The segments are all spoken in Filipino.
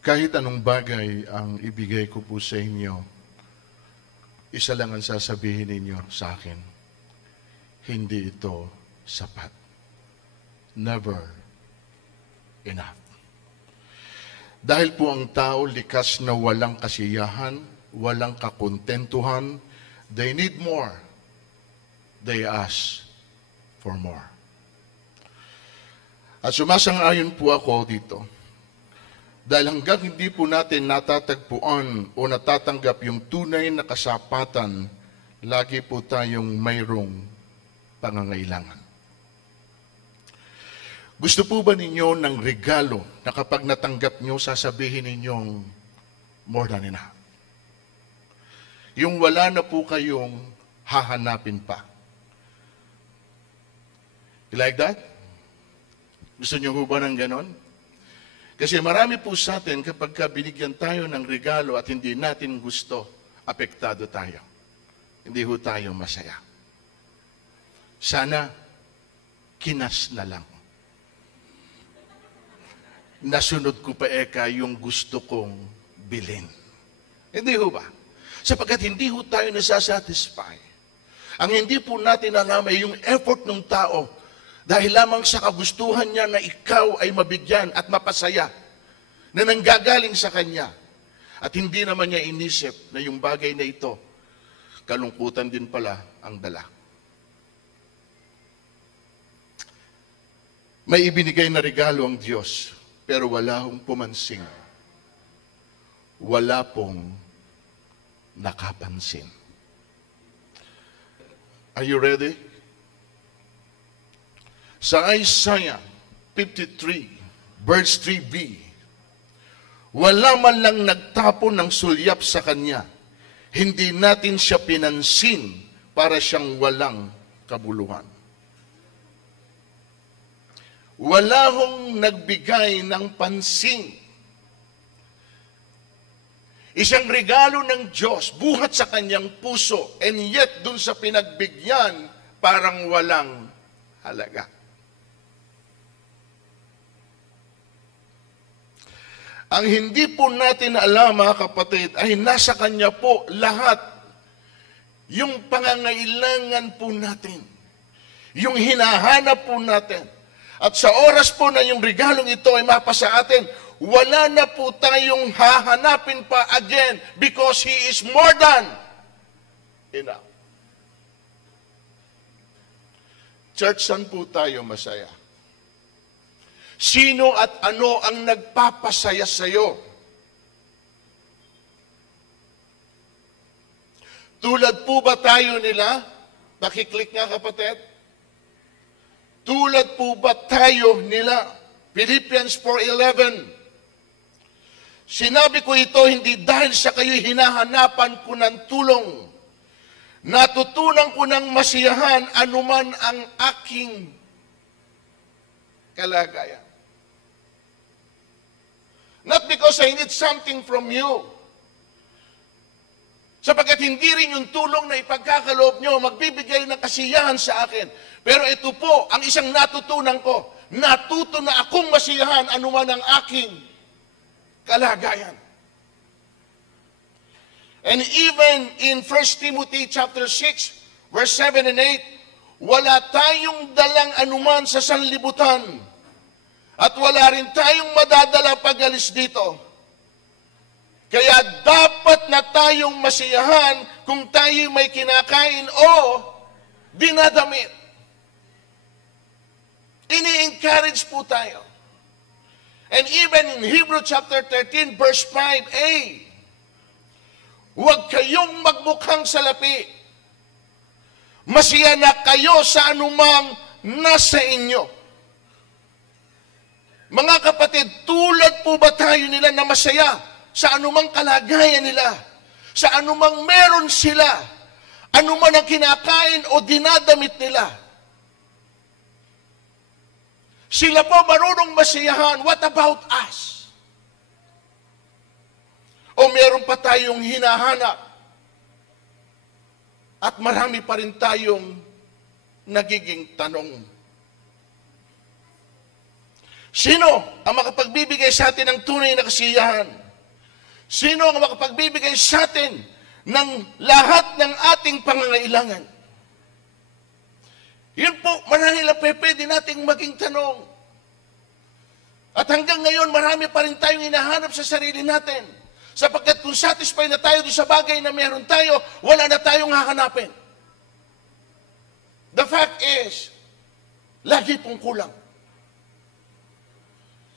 Kahit anong bagay ang ibigay ko po sa inyo, isa lang ang sasabihin ninyo sa akin, hindi ito sapat. Never enough. Dahil po ang tao likas na walang kasiyahan, walang kakontentuhan, they need more. They ask for more. At sumasang-ayon po ako dito. Dahil hanggang hindi po natin natatagpuan o natatanggap yung tunay na kasapatan, lagi po tayong mayroong pangangailangan. Gusto po ba ninyo ng regalo na kapag natanggap nyo, sasabihin ninyong more than enough? Yung wala na po kayong hahanapin pa. You like that? Gusto nyo po ba ng ganon? Kasi marami po sa atin kapag binigyan tayo ng regalo at hindi natin gusto, apektado tayo. Hindi ho tayo masaya. Sana, kinas na lang. Nasunod ko pa yung gusto kong bilhin. Hindi ho ba? Sapagkat hindi ho tayo nasasatisfy. Ang hindi po natin alam ay yung effort ng tao dahil lamang sa kagustuhan niya na ikaw ay mabigyan at mapasaya na nanggagaling sa kanya. At hindi naman niya inisip na yung bagay na ito, kalungkutan din pala ang dala. May ibinigay na regalo ang Diyos, pero wala hong pumansing. Wala pong nakapansin. Are you ready? Sa Isaiah 53, verse 3b, wala man lang nagtapon ng sulyap sa kanya, hindi natin siya pinansin para siyang walang kabuluhan. Wala hong nagbigay ng pansin. Isang regalo ng Diyos, buhat sa kanyang puso, and yet dun sa pinagbigyan, parang walang halaga. Ang hindi po natin alam, mga kapatid, ay nasa Kanya po lahat. Yung pangangailangan po natin. Yung hinahanap po natin. At sa oras po na yung regalong ito ay mapasa atin, wala na po tayong hahanapin pa again because He is more than enough. Church, saan po tayo masaya? Sino at ano ang nagpapasaya sa iyo? Tulad po ba tayo nila? Pakiclick nga, kapatid. Tulad po ba tayo nila? Philippians 4:11. Sinabi ko ito hindi dahil sa kayo'y hinahanapan ko ng tulong. Natutunan ko ng masiyahan anuman ang aking kalagayan. Not because I need something from you. Sapagkat hindi rin yung tulong na ipagkakaloob nyo magbibigay ng kasiyahan sa akin. Pero ito po, ang isang natutunan ko. Natuto na akong masiyahan anuman ang aking kalagayan. And even in 1 Timothy chapter 6, verse 7 and 8, wala tayong dalang anuman sa sanlibutan. At wala rin tayong madadala pag alis dito. Kaya dapat na tayong masiyahan kung tayo may kinakain o dinadamit. Ini-encourage po tayo. And even in Hebrew chapter 13, verse 5a, huwag kayong magmukhang salapi. Masaya na kayo sa anumang nasa inyo. Mga kapatid, tulad po ba tayo nila na masaya sa anumang kalagayan nila, sa anumang meron sila, anuman ang kinakain o dinadamit nila? Sila po marunong masiyahan. What about us? O meron pa tayong hinahanap at marami pa rin tayong nagiging tanong. Sino ang makapagbibigay sa atin ng tunay na kasiyahan? Sino ang makapagbibigay sa atin ng lahat ng ating pangangailangan? Yun po, marahil ang pwede nating maging tanong. At hanggang ngayon, marami pa rin tayong hinahanap sa sarili natin. Sapagkat kung satisfied na tayo doon sa bagay na meron tayo, wala na tayong hahanapin. The fact is, lagi pong kulang.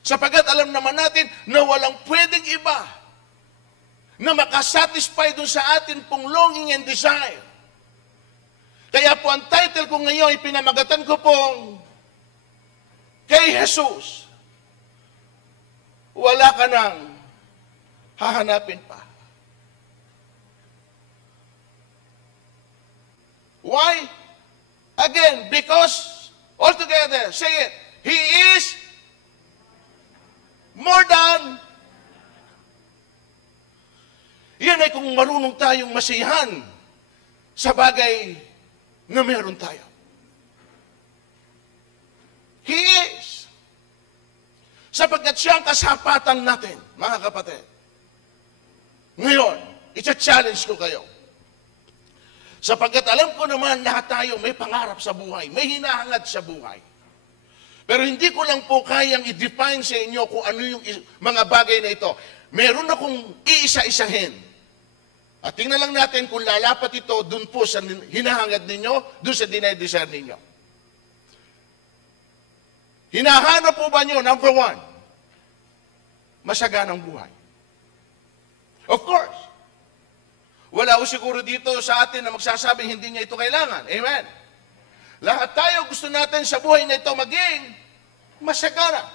Sapagkat alam naman natin na walang pwedeng iba na makasatisfy doon sa atin pong longing and desire. Kaya po ang title ko ngayon, ipinamagatan ko pong kay Jesus. Wala ka nang hahanapin pa. Why? Again, because, altogether, say it, He is more than. Yan ay kung marunong tayong masiyahan sa bagay na meron tayo. He is. Sapagkat siya ang kasapatan natin, mga kapatid. Ngayon, i-challenge ko kayo. Sapagkat alam ko naman lahat tayo may pangarap sa buhay, may hinahangad sa buhay. Pero hindi ko lang po kayang i-define sa inyo kung ano yung mga bagay na ito. Meron akong iisa-isahin. At tingnan lang natin kung lalapat ito dun po sa hinahangad ninyo, dun sa dinay-desire ninyo. Hinahanap po ba nyo, number one, masaganang buhay? Of course. Wala ko siguro dito sa atin na magsasabing hindi niya ito kailangan. Amen. Lahat tayo gusto natin sa buhay na ito maging masagana.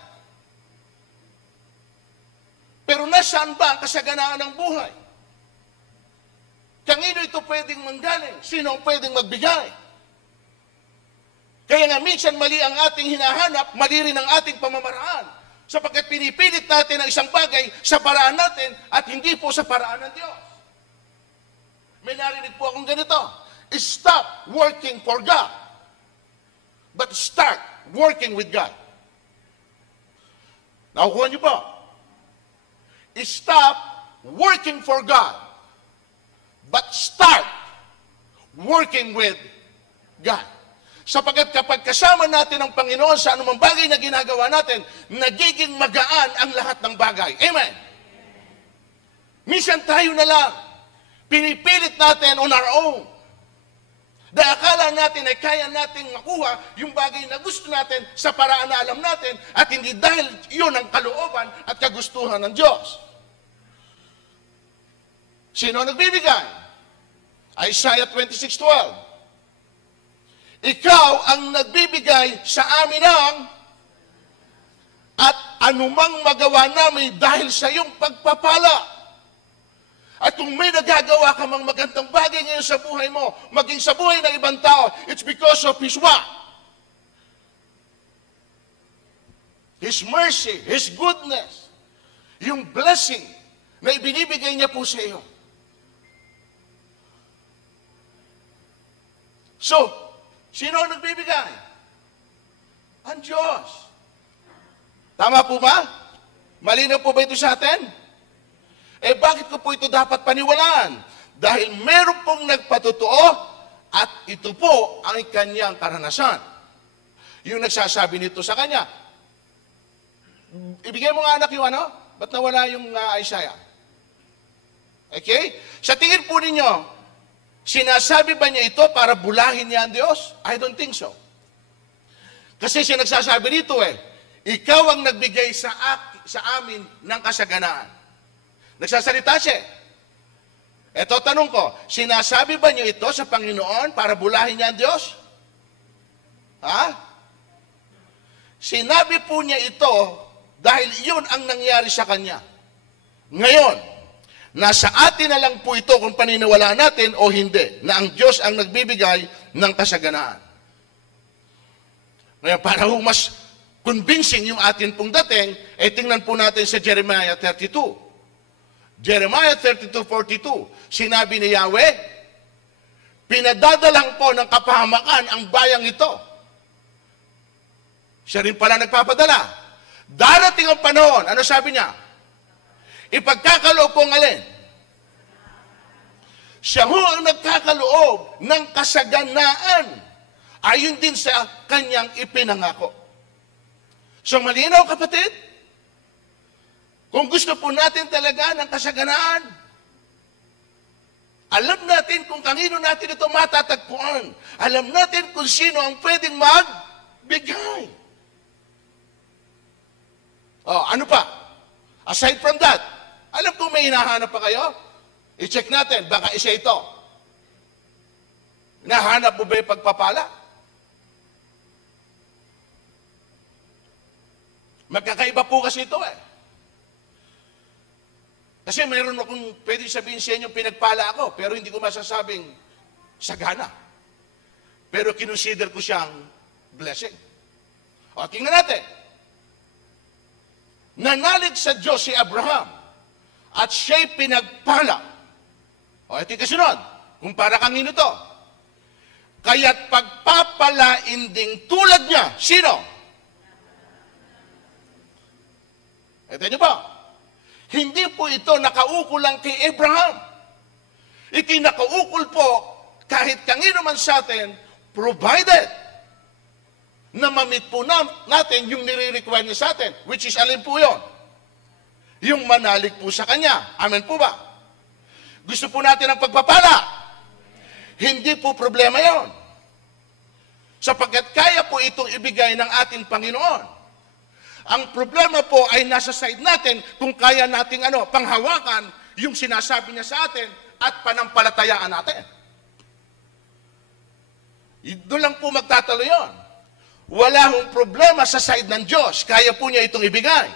Pero nasaan ba ang kasaganaan ng buhay? Kanino ito pwedeng manggaling? Sino ang pwedeng magbigay? Kaya nga minsan mali ang ating hinahanap, mali rin ang ating pamamaraan. Sapagkat pinipilit natin ang isang bagay sa paraan natin at hindi po sa paraan ng Diyos. May narinig po akong ganito. Stop working for God, but start working with God. Nakukuha niyo po? Stop working for God, but start working with God. Sapagkat kapag kasama natin ang Panginoon sa anumang bagay na ginagawa natin, nagiging magaan ang lahat ng bagay. Amen? Minsan tayo na lang, pinipilit natin on our own. Dahil akala natin ay kaya nating makuha yung bagay na gusto natin sa paraan na alam natin at hindi dahil yun ang kalooban at kagustuhan ng Diyos. Sino nagbibigay? Isaiah 26:12. Ikaw ang nagbibigay sa amin ng at anumang magawa namin dahil sa iyong pagpapala. At kung may nagagawa ka mang magandang bagay ngayon sa buhay mo, maging sa buhay ng ibang tao, it's because of His what? His mercy, His goodness, yung blessing na ibinibigay niya po sa iyo. So, sino ang nagbibigay? Ang Diyos. Tama po ba? Malinaw po ba ito sa atin? Eh bakit ko po ito dapat paniwalaan? Dahil meron pong nagpatotoo at ito po ang kanyang karanasan. Yung nagsasabi nito sa kanya. Ibigay mo nga anak yung ano? Ba't nawala yung Isaiah? Okay? Sa tingin po ninyo, sinasabi ba niya ito para bulahin niya ang Diyos? I don't think so. Kasi siya nagsasabi dito ikaw ang nagbigay sa amin ng kasaganaan. Nagsasalita siya. Eto tanong ko, sinasabi ba niyo ito sa Panginoon para bulahin niya ang Diyos? Ha? Sinabi po niya ito dahil yun ang nangyari sa kanya. Ngayon, nasa atin na lang po ito kung paniniwalaan natin o hindi, na ang Diyos ang nagbibigay ng kasaganaan. Ngayon, para mas convincing yung atin pong dating, tingnan po natin sa Jeremiah 32. Jeremiah 32:42, sinabi ni Yahweh, pinadadalang po ng kapahamakan ang bayang ito. Siya rin pala nagpapadala. Darating ang panahon, ano sabi niya? Ipagkakaloob ko ang alin? Siya ho ang nagkakaloob ng kasaganaan. Ayon din sa kanyang ipinangako. So malinaw kapatid, kung gusto po natin talaga ng kasaganaan, alam natin kung kanino natin ito matatagpuan. Alam natin kung sino ang pwedeng magbigay. Oh, ano pa? Aside from that, alam kong may hinahanap pa kayo? I-check natin, baka isa ito. Hinahanap mo ba yung pagpapala? Magkakaiba po kasi ito eh. Kasi mayroon akong pwede sabihin sa inyo, pinagpala ako, pero hindi ko masasabing sagana. Pero kinonsider ko siyang blessing. O, tingnan natin. Nanalig sa Diyos si Abraham at siya'y pinagpala. O, ito yung kasunod. Kung para kang to. Kaya't pagpapalain ding tulad niya. Sino? Ito niyo po. Hindi po ito nakaukol lang kay Abraham. Ito'y nakaukol po kahit kanino man sa atin, provided na mamit po natin yung nire-require niya sa atin. Which is alin po yun? Yung manalig po sa Kanya. Amen po ba? Gusto po natin ang pagpapala. Hindi po problema yon. Sapagkat kaya po itong ibigay ng ating Panginoon. Ang problema po ay nasa side natin kung kaya nating panghawakan yung sinasabi niya sa atin at panampalatayaan natin. Doon lang po magtatalo yun. Wala hong problema sa side ng Diyos. Kaya po niya itong ibigay.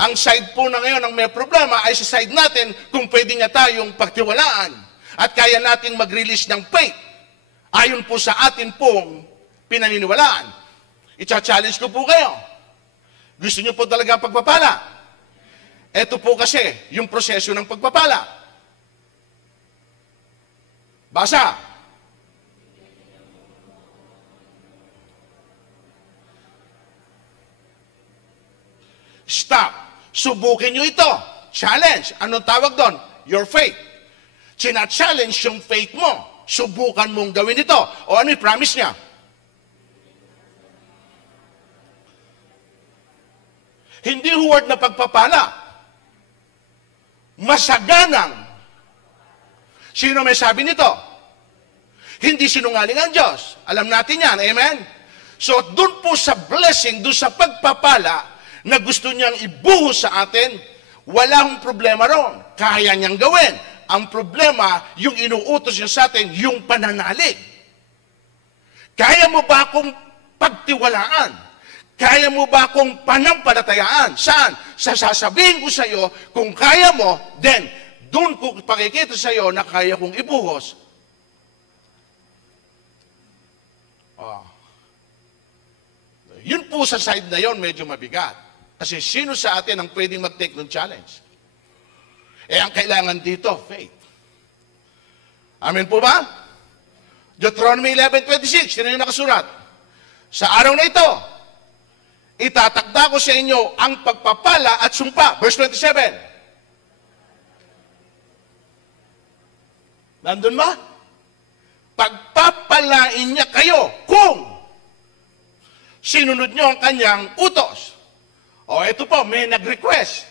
Ang side po na ngayon ang may problema ay sa side natin kung pwede niya tayong pagtiwalaan at kaya nating mag-release ng faith ayon po sa atin pong pinaniniwalaan. I-challenge ko po kayo. Gusto niyo po talaga pagpapala? Ito po kasi yung proseso ng pagpapala. Basa. Stop. Subukin niyo ito. Challenge. Anong tawag doon? Your faith. China-challenge yung faith mo. Subukan mong gawin ito. O ano yung promise niya? Hindi word na pagpapala. Masaganang. Sino may sabi nito? Hindi sinungaling ang Diyos. Alam natin yan. Amen? So, dun po sa blessing, dun sa pagpapala na gusto niyang ibuhos sa atin, walang problema ron. Kaya niyang gawin. Ang problema, yung inuutos niya sa atin, yung pananalig. Kaya mo ba akong pagtiwalaan? Kaya mo ba akong panampalatayaan? Saan? Sa sasabihin ko sa iyo, kung kaya mo, then, doon ko pakikita sa iyo na kaya kong ibuhos. Oh. Yun po sa side na yon medyo mabigat. Kasi sino sa atin ang pwedeng mag-take ng challenge? Ang kailangan dito, faith. Amen po ba? Deuteronomy 11:26, sino yung nakasulat? Sa araw na ito, itatakda ko sa inyo ang pagpapala at sumpa. Verse 27. Nandun ba? Pagpapalain niya kayo kung sinunod niyo ang kanyang utos. O ito po, may nag-request.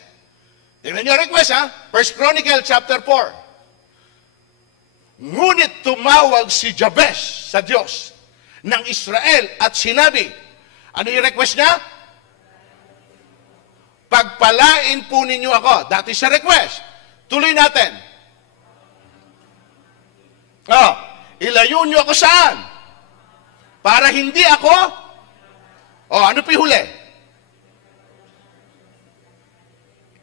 Tingnan niyo request ha? 1 Chronicle chapter 4. Ngunit tumawag si Jabez sa Diyos ng Israel at sinabi, ano yung request niya? Pagpalain po ninyo ako. That is a request. Tuloy natin. Ilayo nyo ako saan? Para hindi ako? Ano pa yung huli?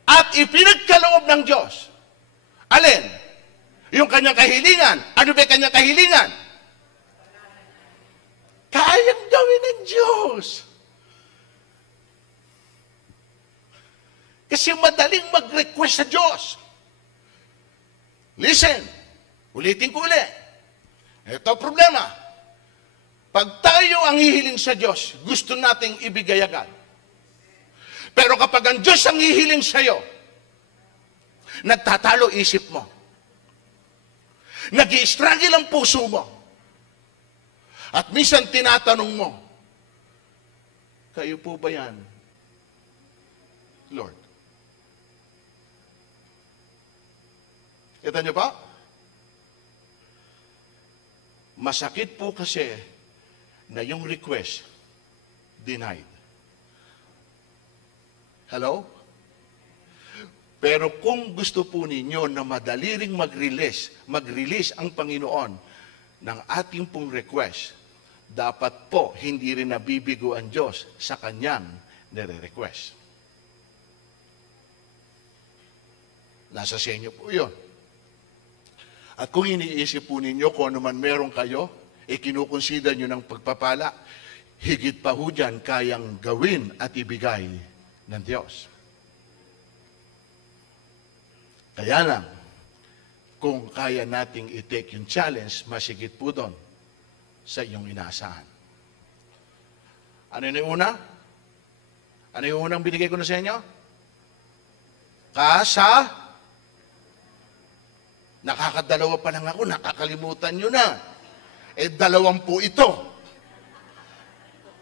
At ipinagkaloob ng Diyos. Alin? Yung kanyang kahilingan. Ano ba yung kanyang kahilingan? Kayang gawin ng Diyos. Kasi madaling mag-request sa Diyos. Listen, ulitin ko ulit. Ito ang problema. Pag tayo ang hihiling sa Diyos, gusto nating ibigay agad. Pero kapag ang Diyos ang hihiling sa'yo, nagtatalo isip mo. Nag-i-struggle ang puso mo. At minsan tinatanong mo, kayo po ba yan, Lord? Kita niyo ba? Masakit po kasi na yung request denied. Hello? Pero kung gusto po ninyo na madali ring mag-release ang Panginoon ng ating pong request, dapat po hindi rin nabibigo ang Diyos sa kanyang nire-request. Nasa sa inyo po yun. At kung iniisip po ninyo kung ano man meron kayo, kinukonsider nyo ng pagpapala, higit pa ho dyan kayang gawin at ibigay ng Diyos. Kaya lang, kung kaya nating i-take yung challenge, masigit po doon sa iyong inaasahan. Ano yung una? Ano yung unang binigay ko na sa inyo? Nakakadalawa pa lang ako, nakakalimutan nyo na. 20 ito.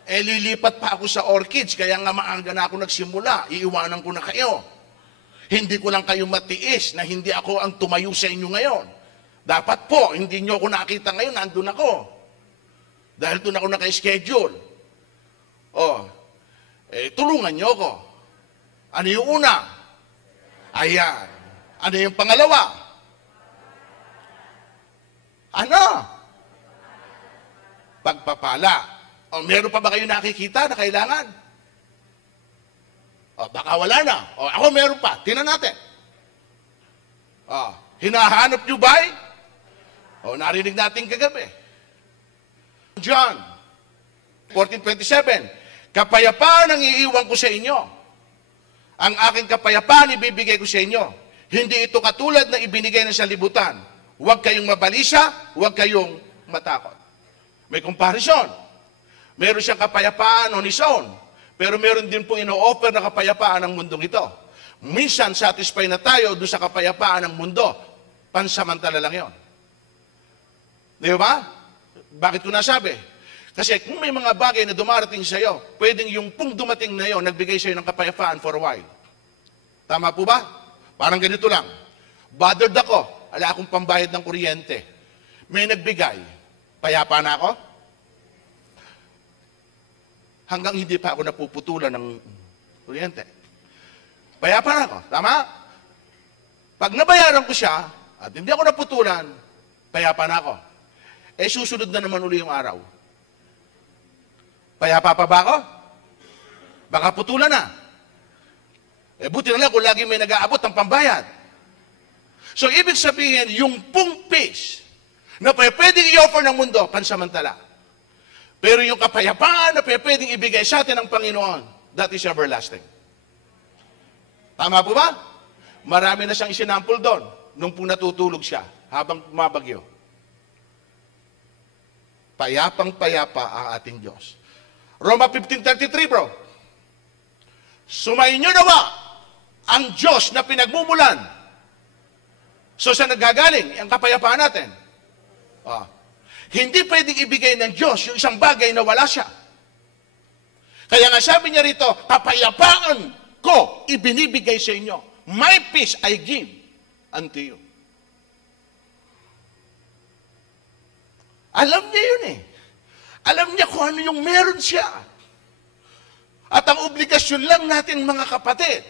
Lilipat pa ako sa orchids, kaya nga maaga na ako nagsimula. Iiwanan ko na kayo. Hindi ko lang kayo matiis na hindi ako ang tumayo sa inyo ngayon. Dapat po, hindi nyo ako nakita ngayon, nandun ako. Dahil doon ako naka-schedule. Tulungan nyo ako. Ano yung una? Ayan. Ano yung pangalawa? Ano? Pagpapala. Meron pa ba kayo nakikita na kailangan? Baka wala na. Ako meron pa. Tingnan natin. Hinahanap nyo ba? Narinig natin kagabi. John 14:27. Kapayapaan ang iiwan ko sa inyo. Ang aking kapayapaan ibibigay ko sa inyo. Hindi ito katulad na ibinigay ng sanlibutan. Huwag kayong mabalisa, huwag kayong matakot. May comparison. Meron siyang kapayapaan on his own, pero meron din po ino-offer na kapayapaan ng mundong ito. Minsan, satisfy na tayo doon sa kapayapaan ng mundo. Pansamantala lang yon. Di ba? Bakit ko nasabi? Kasi kung may mga bagay na dumarating sa iyo, pwedeng yung pong dumating na yon, nagbigay sa iyo ng kapayapaan for a while. Tama po ba? Parang ganito lang. Bothered ako. Wala akong pambayad ng kuryente. May nagbigay. Payapa na ako? Hanggang hindi pa ako napuputulan ng kuryente. Payapa na ako. Tama? Pag nabayaran ko siya, at hindi ako naputulan, payapa na ako. Susunod na naman uli yung araw. Payapa pa ba ako? Baka putulan na. Buti na lang kung lagi may nag-aabot ng pambayad. So, ibig sabihin, yung pong peace na pwedeng i-offer ng mundo, pansamantala. Pero yung kapayapaan na pwedeng ibigay sa atin ng Panginoon, that is everlasting. Tama po ba? Marami na siyang isinample doon nung po natutulog siya habang mabagyo. Payapang-payapa ang ating Diyos. Roma 15:33, bro. Sumainyo nawa ang Diyos na pinagmumulan. So, saan naggagaling ang kapayapaan natin? Hindi pwedeng ibigay ng Diyos yung isang bagay na wala siya. Kaya nga sabi niya rito, kapayapaan ko ibinibigay sa inyo. My peace I give unto you. Alam niya yun eh. Alam niya kung ano yung meron siya. At ang obligasyon lang natin mga kapatid,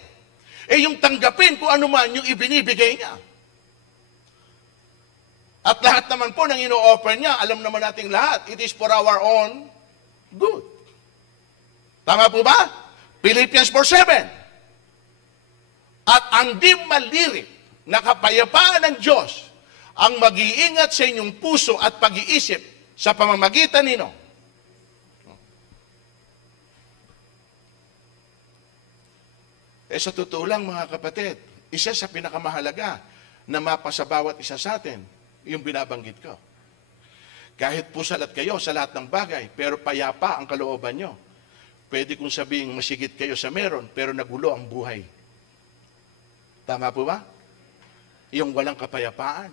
yung tanggapin kung ano man yung ibinibigay niya. At lahat naman po ng ino-offer niya, alam naman nating lahat, it is for our own good. Tama po ba? Philippians 4:7. At ang di malirip na kapayapaan ng Diyos ang mag-iingat sa inyong puso at pag-iisip sa pamamagitan nino. Sa totoo lang mga kapatid, isa sa pinakamahalaga na mapasa bawat isa sa atin, yung binabanggit ko. Kahit pusalat kayo sa lahat ng bagay, pero payapa ang kalooban nyo. Pwede kong sabihin, masigit kayo sa meron, pero nagulo ang buhay. Tama po ba? Yung walang kapayapaan.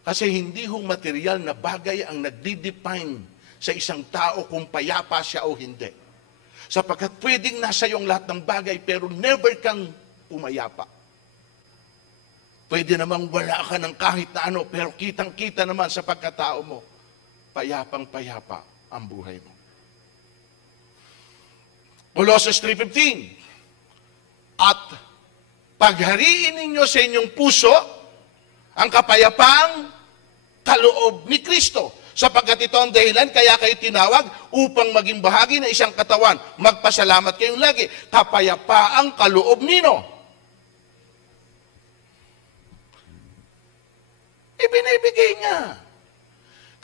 Kasi hindi hong material na bagay ang nagdi-define sa isang tao kung payapa siya o hindi. Sapagkat pwedeng nasa iyong lahat ng bagay, pero never kang pumayapa. Pwede namang wala ka ng kahit na ano, pero kitang-kita naman sa pagkatao mo, payapang-payapa ang buhay mo. Colossians 3:15, at paghariin ninyo sa inyong puso ang kapayapaang kaloob ni Kristo. Sapagkat ito ang dahilan, kaya kayo tinawag upang maging bahagi ng isang katawan. Magpasalamat kayong lagi. Kapayapaang kaloob nino. Ibinibigay niya.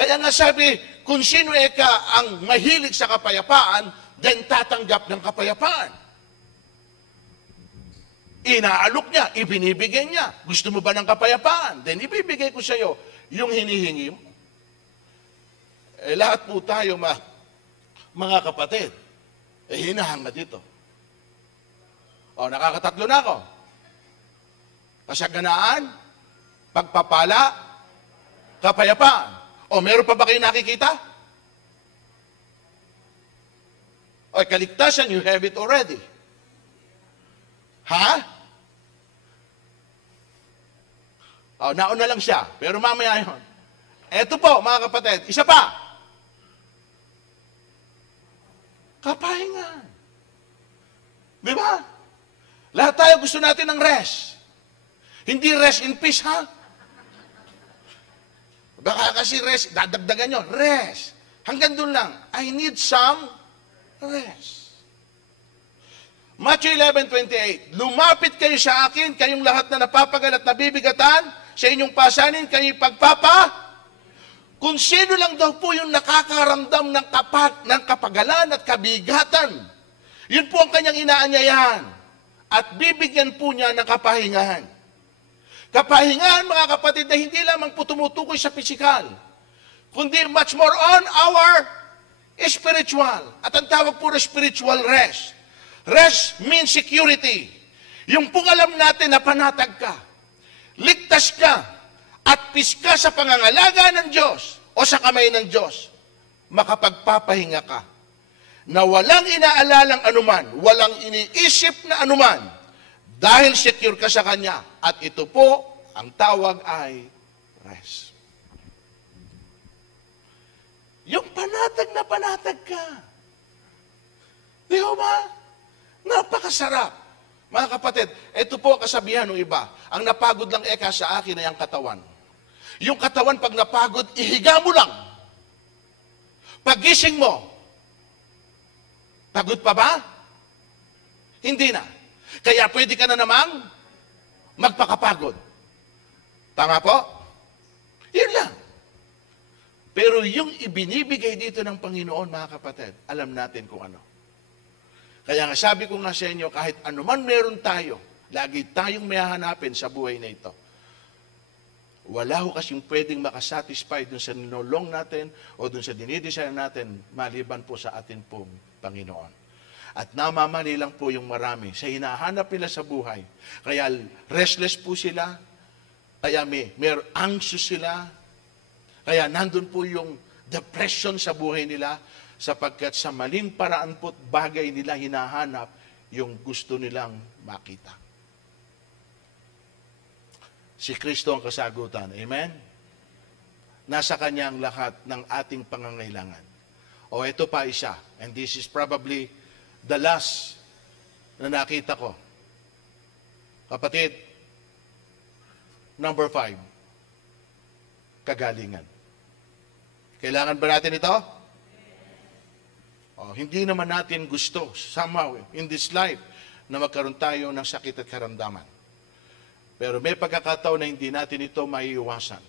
Kaya nga sabi, kung sino eka ang mahilig sa kapayapaan, then tatanggap ng kapayapaan. Inaalok niya, ibinibigay niya. Gusto mo ba ng kapayapaan? Then ibibigay ko sa iyo yung hinihingi mo. Lahat po tayo, mga kapatid, hinahanga dito. Nakakatatlo na ako. Kasaganaan, pagpapala, kapayapaan. Meron pa ba kayo nakikita? Kaligtasan, you have it already. Ha? Nauna lang siya, pero mamaya yun. Eto po, mga kapatid, isa pa. Kapahingan. Di ba? Lahat tayo gusto natin ng rest. Hindi rest in peace, ha? Baka kasi rest, dadagdagan nyo, rest. Hanggang doon lang, I need some rest. Matthew 11:28, lumapit kayo sa akin, kayong lahat na napapagal at nabibigatan, sa inyong pasanin, kayo kung sino lang daw po yung nakakaramdam ng kapagalan at kabigatan, yun po ang kanyang inaanyayahan. At bibigyan po niya ng kapahingahan. Kapahingahan, mga kapatid, na hindi lamang po tumutukoy sa pisikal, kundi much more on our spiritual. At ang tawag po na spiritual rest. Rest means security. Yung pong alam natin na panatag ka, ligtas ka, at piska sa pangangalaga ng Diyos o sa kamay ng Diyos, makapagpapahinga ka na walang inaalalang anuman, walang iniisip na anuman, dahil secure ka sa Kanya. At ito po, ang tawag ay rest. Yung panatag na panatag ka. Di ba? Napakasarap. Mga kapatid, ito po ang kasabihan ng iba. Ang napagod lang eka sa akin ay ang katawan. Yung katawan, pag napagod, ihiga mo lang. Pagising mo, pagod pa ba? Hindi na. Kaya pwede ka na namang magpakapagod. Tama po? Yun lang. Pero yung ibinibigay dito ng Panginoon, mga kapatid, alam natin kung ano. Kaya nga sabi ko nga sa inyo, kahit anuman meron tayo, lagi tayong may hahanapin sa buhay na ito. Wala ho kasing pwedeng makasatisfy dun sa ninolong natin o dun sa dinidesire natin maliban po sa atin pong Panginoon. At namamali lang po yung marami sa hinahanap nila sa buhay. Kaya restless po sila, kaya may anxious sila, kaya nandun po yung depression sa buhay nila, sapagkat sa maling paraan po't bagay nila hinahanap yung gusto nilang makita. Si Kristo ang kasagutan. Amen? Nasa Kanya ang lahat ng ating pangangailangan. Ito pa isa. And this is probably the last na nakita ko. Kapatid, number 5. Kagalingan. Kailangan ba natin ito? Hindi naman natin gusto somehow in this life na magkaroon tayo ng sakit at karamdaman. Pero may pagkakataon na hindi natin ito maiiwasan.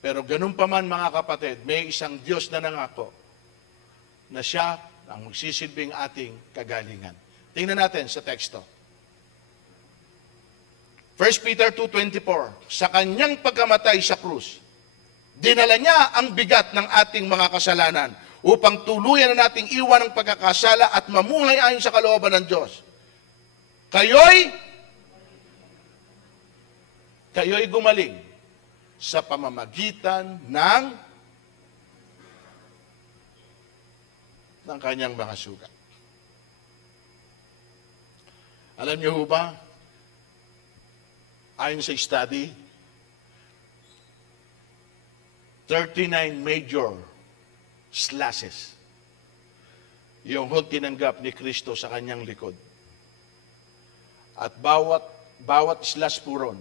Pero ganun pa man, mga kapatid, may isang Diyos na nangako na siya ang magsisilbing ating kagalingan. Tingnan natin sa teksto. 1 Peter 2:24, sa kanyang pagkamatay sa krus, Dinala niya ang bigat ng ating mga kasalanan upang tuluyan na nating iwan ang pagkakasala at mamuhay ayon sa kalooban ng Diyos. Kayo'y gumaling sa pamamagitan ng kanyang mga sugat. Alam niyo ba, ayon sa study, 39 major slashes yung tinanggap ni Kristo sa kanyang likod. At bawat slash po ron,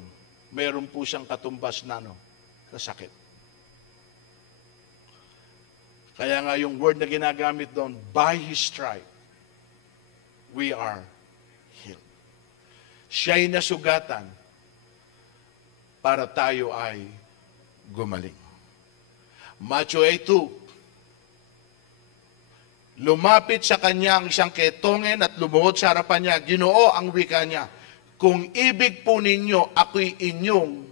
meron po siyang katumbas na sakit. Kaya nga yung word na ginagamit doon, by His stripe, we are healed. Siya'y nasugatan para tayo ay gumaling. Matthew 8:2, lumapit sa kanya ang isang ketongin at lumuhod sa harapan niya. Ginoo, ang wika niya, kung ibig po ninyo, ako'y inyong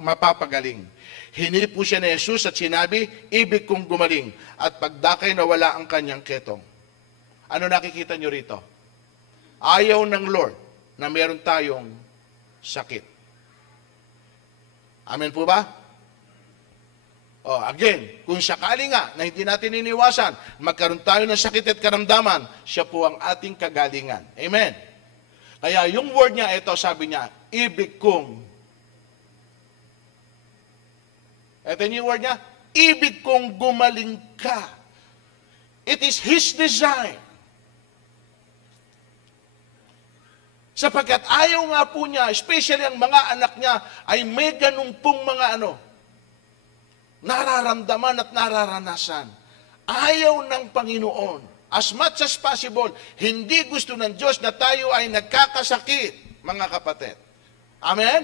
mapapagaling. Hinilip po siya ni Jesus at sinabi, ibig kong gumaling. At pagdakay nawala ang kanyang ketong. Ano nakikita nyo rito? Ayaw ng Lord na meron tayong sakit. Amen po ba? Again, kung sakali nga na hindi natin iniwasan, magkaroon tayo ng sakit at karamdaman, siya po ang ating kagalingan. Amen. Kaya yung word niya, ito sabi niya, ibig kong, ito yung word niya, ibig kong gumaling ka. It is His design. Sapagkat ayaw nga po niya, especially ang mga anak niya, ay may ganun pong mga nararamdaman at nararanasan. Ayaw ng Panginoon, as much as possible, hindi gusto ng Diyos na tayo ay nagkakasakit, mga kapatid. Amen?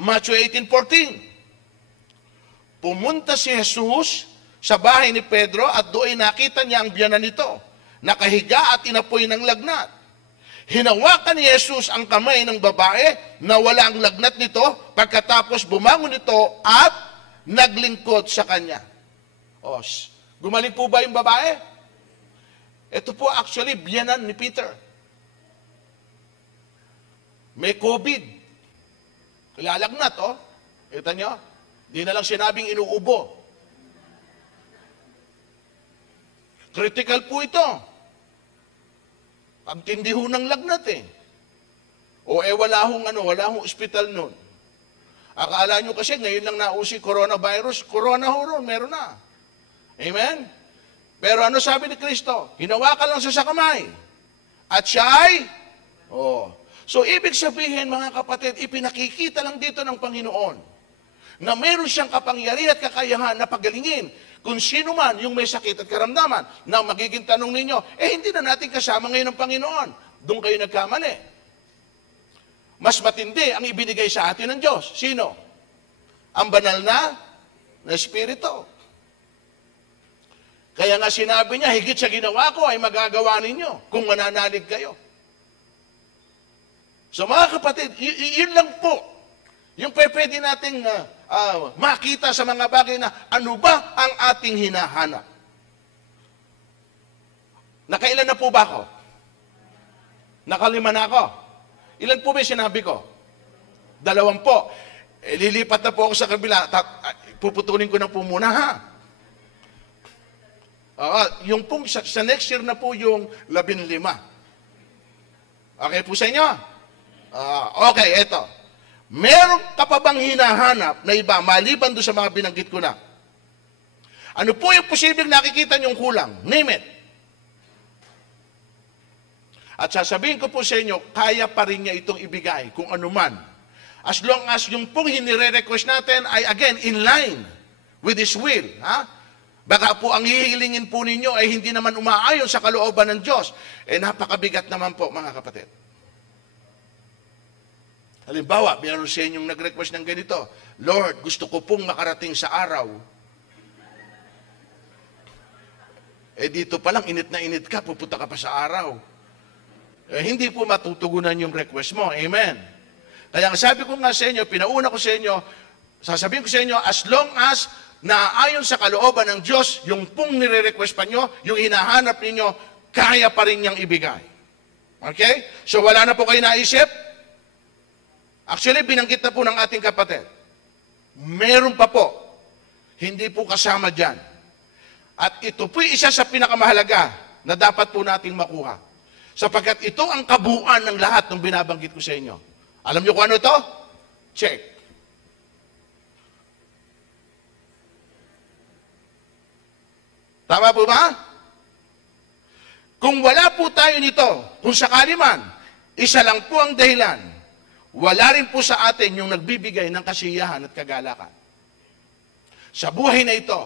Matthew 18:14. Pumunta si Jesus sa bahay ni Pedro at doon nakita niya ang biyanan nito, nakahiga at inapoy ng lagnat. Hinawakan ni Jesus ang kamay ng babae na wala ang lagnat nito, pagkatapos bumangon ito at naglingkod sa kanya. Gumaling po ba yung babae? Ito po actually biyanan ni Peter. May COVID. Lalagnat, Kita nyo? Di na lang sinabing inuubo. Critical po ito. Ang tindi ho ng lagnat wala hong ospital nun. Akala nyo kasi ngayon lang nausi coronavirus, corona ho ron, meron na. Amen? Pero ano sabi ni Kristo? Hinawakan lang siya sa kamay. At siya ay, So, ibig sabihin, mga kapatid, ipinakikita lang dito ng Panginoon na meron siyang kapangyarihan at kakayahan na pagalingin kung sino man yung may sakit at karamdaman. Na magiging tanong ninyo, hindi na natin kasama ngayon ng Panginoon. Doon kayo nagkamali. Mas matindi ang ibinigay sa atin ng Diyos. Sino? Ang banal na Espiritu. Kaya nga sinabi niya, higit sa ginawa ko ay magagawa ninyo kung mananalig kayo. So mga kapatid, yun lang po. Yung pwede nating makita sa mga bagay na ano ba ang ating hinahanap. Nakailan na po ba ako? Nakalima na ako. Ilan po ba sinabi ko? 2 po. Lilipat na po ako sa kabila. Puputulin ko na po muna, ha? Yung pong sa next year na po yung 15. Okay po sa inyo? Okay, eto. Meron ka pa bang hinahanap na iba, maliban doon sa mga binanggit ko na? Ano po yung posibleng nakikita niyong kulang? Name it. At sasabihin ko po sa inyo, kaya pa rin niya itong ibigay kung ano man. As long as yung pong hinire-request natin ay again in line with His will. Baka po ang hihilingin po ninyo ay hindi naman umaayon sa kalooban ng Diyos. Napakabigat naman po, mga kapatid. Halimbawa, mayroon sa inyong nag-request ng ganito, Lord, gusto ko pong makarating sa araw. Dito pa lang, init na init ka, pupunta ka pa sa araw. Hindi po matutugunan yung request mo. Amen. Kaya sabi ko nga sa inyo, pinauna ko sa inyo, sasabihin ko sa inyo, as long as naayon sa kalooban ng Diyos, yung pong nire-request pa nyo, yung hinahanap ninyo, kaya pa rin niyang ibigay. Okay? So wala na po kayo naisip? Actually, binanggit na po ng ating kapatid. Meron pa po. Hindi po kasama dyan. At ito po isa sa pinakamahalaga na dapat po nating makuha. Sapagkat ito ang kabuuan ng lahat ng binabanggit ko sa inyo. Alam niyo kung ano ito? Check. Tama po ba? Kung wala po tayo nito, kung sakali man, isa lang po ang dahilan, wala rin po sa atin yung nagbibigay ng kasiyahan at kagalakan. Sa buhay na ito,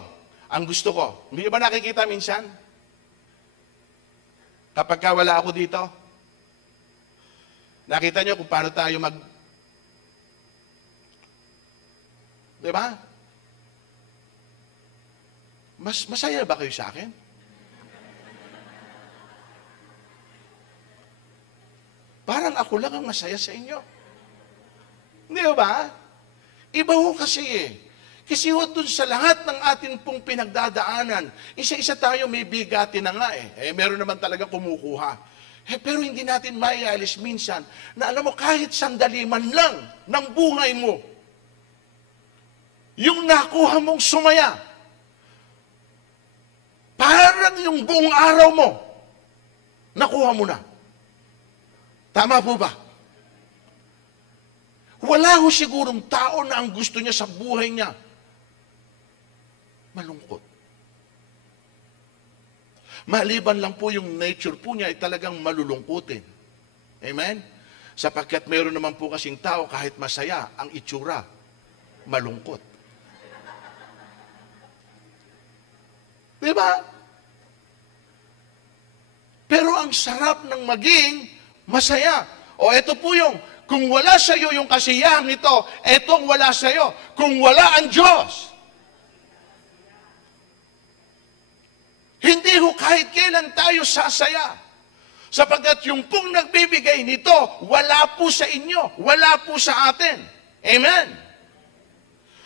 ang gusto ko, hindi ba nakikita minsan? Kapag wala ako dito, nakita nyo kung paano tayo di ba? Masaya ba kayo sa akin? Parang ako lang ang masaya sa inyo. Hindi ba? Iba ho kasi eh. Kasi ho dun sa lahat ng atin pong pinagdadaanan, isa-isa tayo may bigati na nga eh. Meron naman talaga kumukuha. Pero hindi natin maialis minsan na alam mo, kahit sandali man lang ng buhay mo, yung nakuha mong sumaya, parang yung buong araw mo, nakuha mo na. Tama po ba? Wala ho sigurong tao na ang gusto niya sa buhay niya malungkot. Maliban lang po yung nature po niya ay talagang malulungkutin. Amen? Sapagkat meron naman po kasing tao kahit masaya, ang itsura, malungkot. Diba? Pero ang sarap ng maging masaya. O ito po yung, kung wala sa iyo yung kasiyahan nito, etong wala sa iyo. Kung wala ang Diyos, hindi ho kahit kailan tayo sasaya. Sapagkat yung pong nagbibigay nito, wala po sa inyo, wala po sa atin. Amen?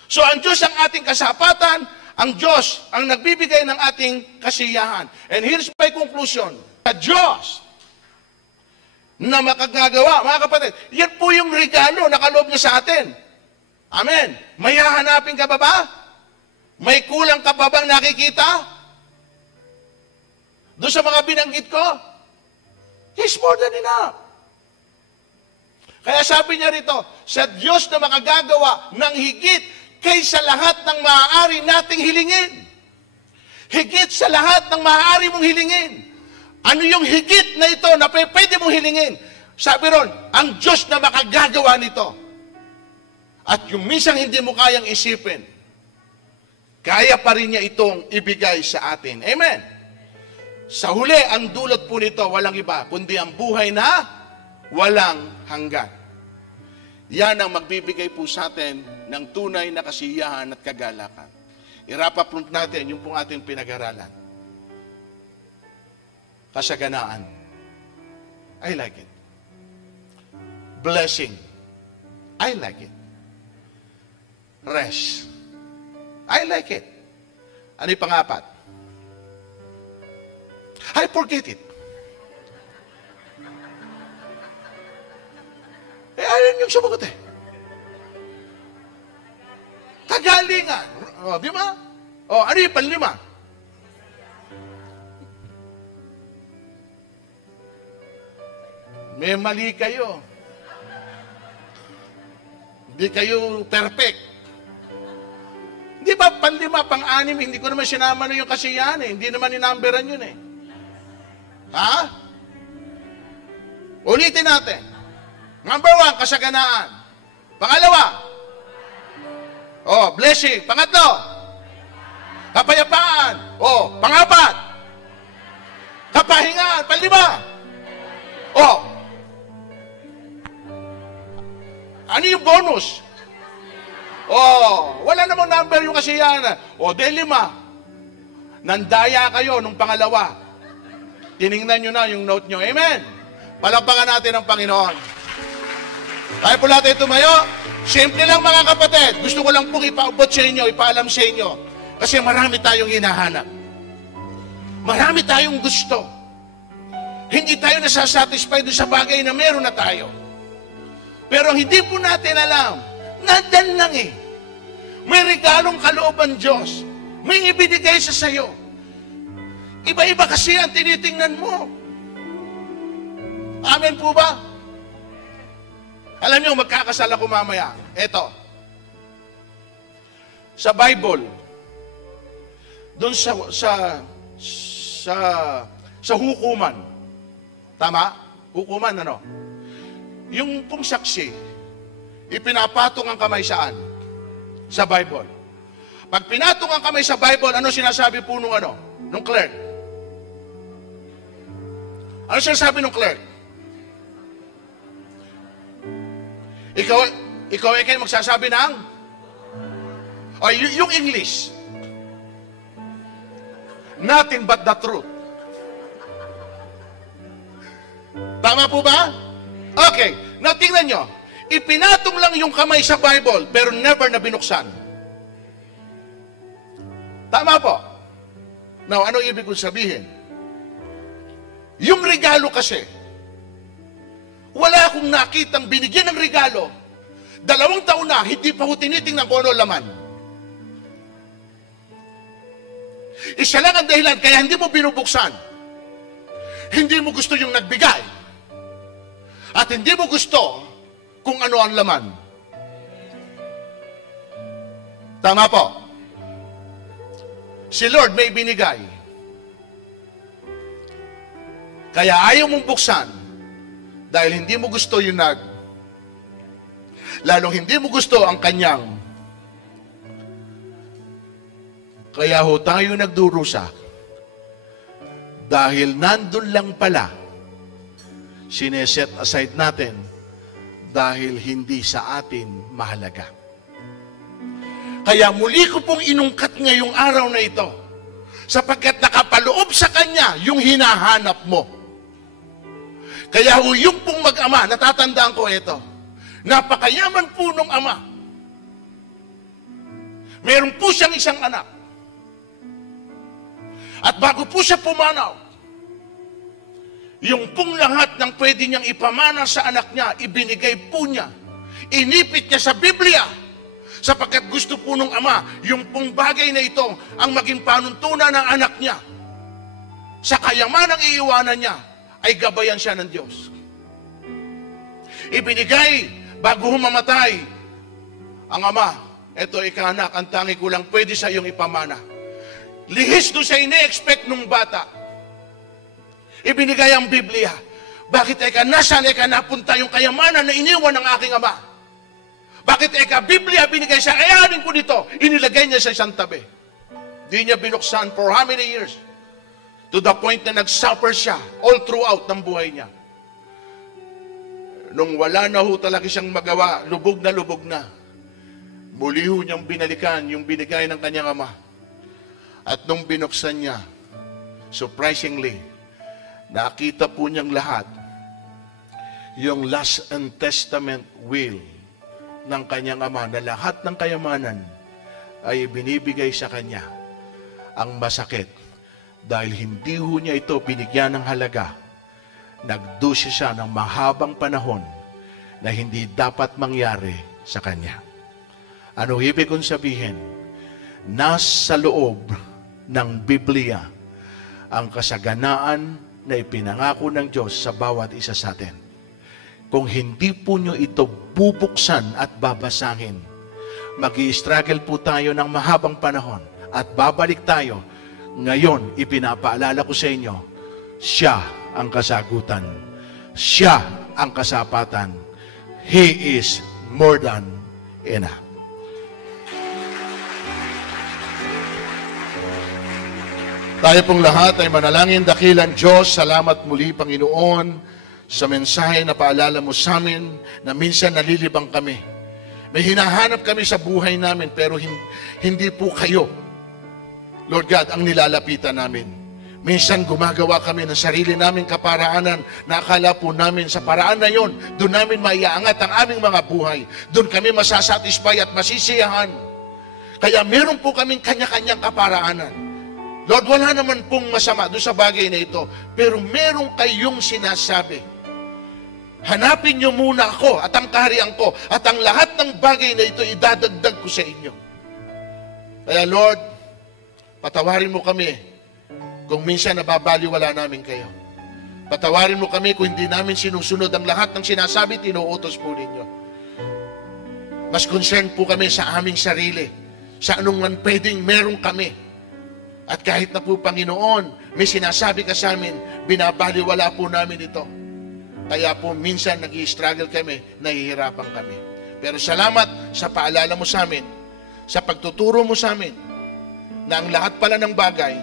So ang Diyos ang ating kasapatan, ang Diyos ang nagbibigay ng ating kasiyahan. And here's my conclusion. Sa Diyos na makagagawa, mga kapatid, yan po yung regalo na kaloob niya sa atin. Amen. May hahanapin ka ba? May kulang ka ba bang nakikita? Doon sa mga binanggit ko, He's more than enough. Kaya sabi niya rito, sa Diyos na makagagawa ng higit kaysa lahat ng maaari nating hilingin. Higit sa lahat ng maaari mong hilingin. Ano yung higit na ito na pwede mong hilingin? Sabi ron, ang Diyos na makagagawa nito. At yung minsan hindi mo kayang isipin, kaya pa rin niya itong ibigay sa atin. Amen? Sa huli, ang dulot po nito, walang iba, kundi ang buhay na walang hanggan. Yan ang magbibigay po sa atin ng tunay na kasiyahan at kagalakan. I-wrap up natin yung pong ating pinag-aralan. Kasaganaan. I like it. Blessing. I like it. Rest. I like it. Ano yung pang-apat? I forget it. Ayaw niyong sumagot eh. Kagalingan. O, di ba? O, ano yung panlima? May mali kayo. Hindi kayo perfect. Di ba panlima, pang-anim, hindi ko naman sinama na yung kasiyahan eh. Hindi naman ninumberan yun eh. Ha? Ulitin natin. Number 1, kasaganaan. Pangalawa, blessing. Pangatlo, kapayapaan. Pangapat, kapahingaan. Panlima, ano yung bonus? Wala namang number yung kasiyahan. Dahil 5. Nandaya kayo nung pangalawa. Tiningnan nyo na yung note nyo. Amen? Palakpakan natin ang Panginoon. Kaya po natin tumayo. Simple lang mga kapatid. Gusto ko lang pong ipaabot sa inyo, ipaalam sa inyo. Kasi marami tayong hinahanap. Marami tayong gusto. Hindi tayo nasasatisfy doon sa bagay na meron na tayo. Pero hindi po natin alam, nandan lang eh. May regalong kalooban Diyos. May ibinigay sa sayo. Iba-iba kasi ang tinitingnan mo. Amen po ba? Alam niyo, magkakasal ako mamaya. Eto. Sa Bible, doon sa hukuman. Tama? Hukuman, ano? Yung pong saksi, ipinapatong ang kamay saan? Sa Bible. Pag pinatong ang kamay sa Bible, ano sinasabi po nung clerk? Ano sinasabi nung clerk? Ikaw ay kayo magsasabi ng? O, yung English. Nothing but the truth. Tama po ba? Okay. Now, tingnan nyo. Ipinatong lang yung kamay sa Bible, pero never na binuksan. Tama po. Now, ano ibig kong sabihin? Yung regalo kasi, wala akong nakitang binigyan ng regalo. 2 taon na, hindi pa ko tinitingnan kung ano laman. Isa lang ang dahilan, kaya hindi mo binubuksan. Hindi mo gusto yung nagbigay. At hindi mo gusto kung ano ang laman. Tama po. Si Lord may binigay. Kaya ayaw mong buksan dahil hindi mo gusto yung lalong hindi mo gusto ang kanyang. Kaya ho tayo nagdurusa dahil nandun lang pala sineset aside natin dahil hindi sa atin mahalaga. Kaya muli ko pong inungkat ngayong araw na ito sapagkat nakapaloob sa Kanya yung hinahanap mo. Kaya yung pong mag-ama, natatandaan ko ito, napakayaman po nung ama. Meron po siyang isang anak. At bago po siya pumanaw, yung pong lahat ng pwede niyang ipamana sa anak niya, ibinigay po niya. Inipit niya sa Biblia. Sapagkat gusto po nung ama, yung pong bagay na ito ang maging panuntunan ng anak niya. Sa kayamanang iiwanan niya, ay gabayan siya ng Diyos. Ibinigay bago humamatay ang ama. Eto, ikanak, ang tangi ko lang pwede sa iyong ipamana. Lihis doon siya ini-expect nung bata. Ibinigay ang Biblia. Bakit nasaan napunta yung kayamanan na iniwan ng aking ama? Bakit Biblia binigay siya? Ayanin ko dito. Inilagay niya sa isang tabi. Di niya binuksan for how many years? To the point na nag-suffer siya all throughout ng buhay niya. Nung wala na ho talaga siyang magawa, lubog na, muli ho niyang binalikan yung binigay ng kanyang ama. At nung binuksan niya, surprisingly, nakita po niyang lahat yung last and testament will ng kanyang ama na lahat ng kayamanan ay binibigay sa kanya. Ang masakit, dahil hindi ho niya ito binigyan ng halaga, nagdusi siya ng mahabang panahon na hindi dapat mangyari sa kanya. Ano ibig kong sabihin? Nasa loob ng Biblia ang kasaganaan na ipinangako ng Diyos sa bawat isa sa atin. Kung hindi po nyo ito bubuksan at babasahin, mag-i-struggle po tayo ng mahabang panahon at babalik tayo. Ngayon, ipinapaalala ko sa inyo, siya ang kasagutan. Siya ang kasapatan. He is more than enough. Tayo pong lahat ay manalangin, dakilang Diyos, salamat muli, Panginoon, sa mensahe na paalala mo sa amin na minsan nalilibang kami. May hinahanap kami sa buhay namin pero hindi po kayo, Lord God, ang nilalapitan namin. Minsan gumagawa kami ng sarili naming kaparaanan na akala po namin sa paraan na yon, doon namin maiaangat ang aming mga buhay. Doon kami masasatisfy at masisiyahan. Kaya meron po kaming kanya-kanyang kaparaanan. Lord, wala naman pong masama doon sa bagay na ito. Pero meron kayong sinasabi. Hanapin niyo muna ako at ang kaharian ko at ang lahat ng bagay na ito idadagdag ko sa inyo. Kaya Lord, patawarin mo kami kung minsan nababaliwala namin kayo. Patawarin mo kami kung hindi namin sinusunod ang lahat ng sinasabi, tinuutos po ninyo. Mas concerned po kami sa aming sarili, sa anong man pwedeng meron kami. At kahit na po, Panginoon, may sinasabi ka sa amin, binabaliwala po namin ito. Kaya po minsan nag-i-struggle kami, nahihirapan kami. Pero salamat sa paalala mo sa amin, sa pagtuturo mo sa amin, na ang lahat pala ng bagay,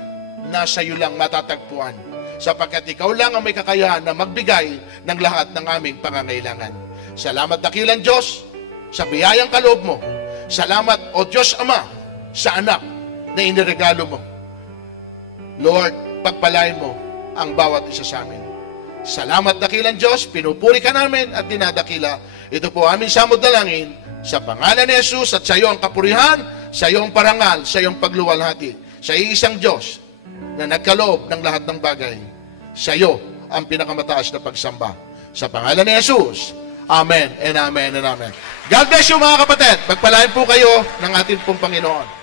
nasa iyo lang matatagpuan. Sapagkat ikaw lang ang may kakayahan na magbigay ng lahat ng aming pangangailangan. Salamat dakilang Diyos, sa biyayang kaloob mo. Salamat, O Diyos Ama, sa anak na iniregalo mo. Lord, pagpalain mo ang bawat isa sa amin. Salamat dakilang Diyos, pinupuri ka namin at dinadakila. Ito po aming samod dalangin sa pangalan ni Jesus at sa iyo ang kapurihan, sa iyo ang parangal, sa iyo ang pagluwalhati. Sa iisang Diyos na nagkaloob ng lahat ng bagay. Sa iyo ang pinakamataas na pagsamba. Sa pangalan ni Jesus, Amen and Amen and Amen. God bless you mga kapatid. Pagpalain po kayo ng ating pong Panginoon.